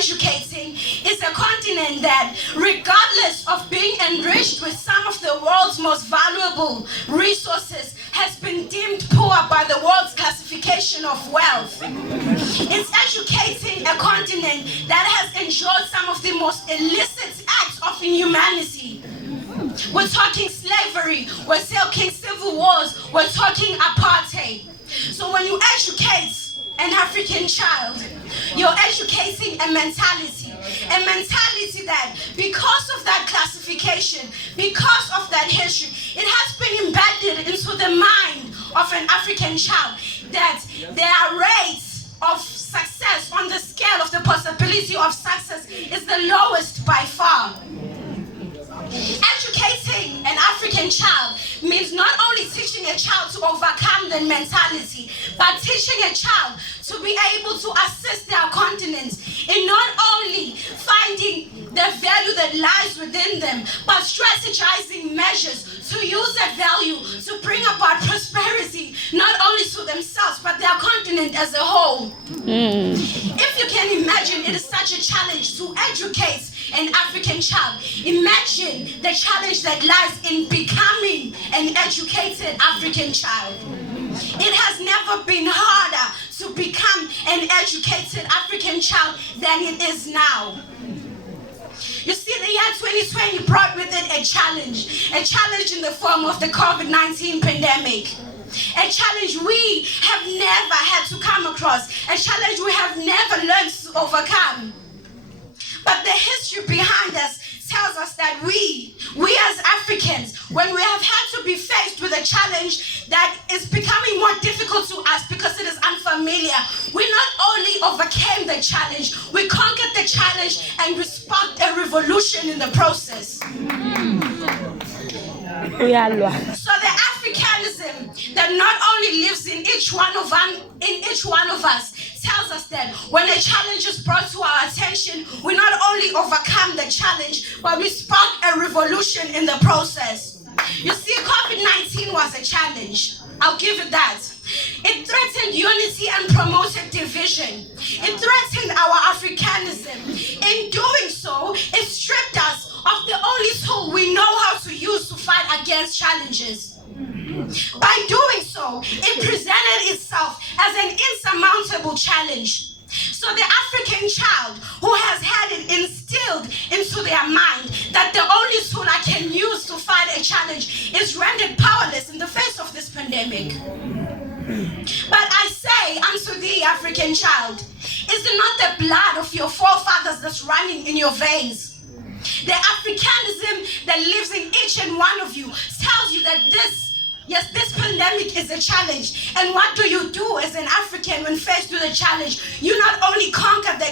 educating is a continent that, regardless of being enriched with some of the world's most valuable resources, has been deemed poor by the world's classification of wealth. It's educating a continent that has endured some of the most illicit acts of inhumanity. We're talking slavery, we're talking civil wars, we're talking apartheid. So when you educate an African child, you're educating a mentality that, because of that classification, because of that history, it has been embedded into the mind of an African child that their rates of success on the scale of the possibility of success is the lowest by far. Educating an African child means not only teaching a child to overcome the mentality, but teaching a child to be able to assist their continents in not only finding the value that lies within them, but strategizing measures to use that value to bring about prosperity, not only to themselves, but their continent as a whole. If you can imagine, it is such a challenge to educate an African child. Imagine the challenge that lies in becoming an educated African child. It has never been harder to become an educated African child than it is now. You see, the year 2020 brought with it a challenge in the form of the COVID-19 pandemic. A challenge we have never had to come across, a challenge we have never learned to overcome. But the history behind us tells us that we as Africans, when we have had to be faced with a challenge that is becoming more difficult to us because it is unfamiliar, we not only overcame the challenge, we conquered the challenge and we sparked a revolution in the process. So the Africanism that not only lives in each one of us tells us that when a challenge is brought to our attention, we not only overcome the challenge, but we spark a revolution in the process. You see, COVID-19 was a challenge. I'll give it that. It threatened unity and promoted division. It threatened our Africanism. In doing so, it stripped us of the only tool we know how to use to fight against challenges. By doing so, it presented itself as an insurmountable challenge. So the African child who has had it instilled into their mind that the only tool I can use to fight a challenge is rendered powerless in the face of this pandemic. But I say unto thee, African child, is it not the blood of your forefathers that's running in your veins? The Africanism that lives in each and one of you tells you that this pandemic is a challenge. And what do you do as an African when faced with a challenge? You not only conquer the